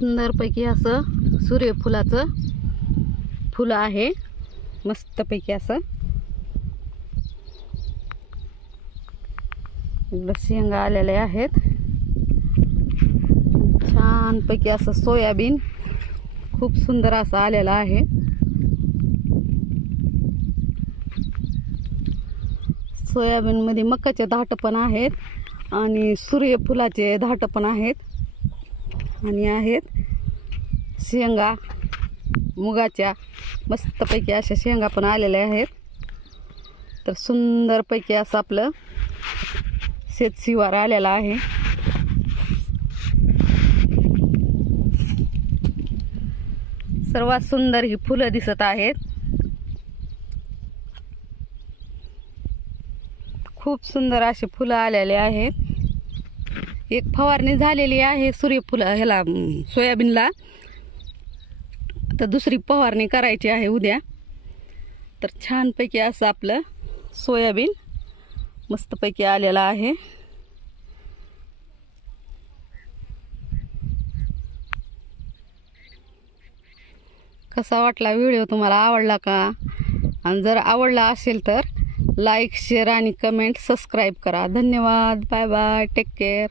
सुंदरपैकी असं सूर्यफुलाचं फुलं आहे, मस्तपैकी असं. इकडं शेंगा आलेल्या आहेत. छानपैकी असं सोयाबीन खूप सुंदर असं आलेलं आहे. सोयाबीन मध्ये मकाचे दाट पण आहेत आणि सूर्यफुलाचे दाट पण आहेत. आणि आहेत शेंगा मुगाच्या, मस्तपैकी अशा शेंगा पण आलेल्या आहेत. तर सुंदरपैकी असं आपलं शेतशिवार आलेला आहे. सर्वात सुंदर ही फुलं दिसत आहेत. खूप सुंदर अशी फुलं आलेले आहेत. एक फवारणी झालेली आहे सूर्यफुलं ह्याला सोयाबीनला. तर दुसरी फवारणी करायची आहे उद्या. तर छानपैकी असं आपलं सोयाबीन मस्तपैकी आलेला आहे. कसा वाटला व्हिडिओ, तुम्हाला आवडला का? आणि जर आवडला असेल तर लाईक, शेअर आणि कमेंट, सबस्क्राईब करा. धन्यवाद. Bye bye. Take care.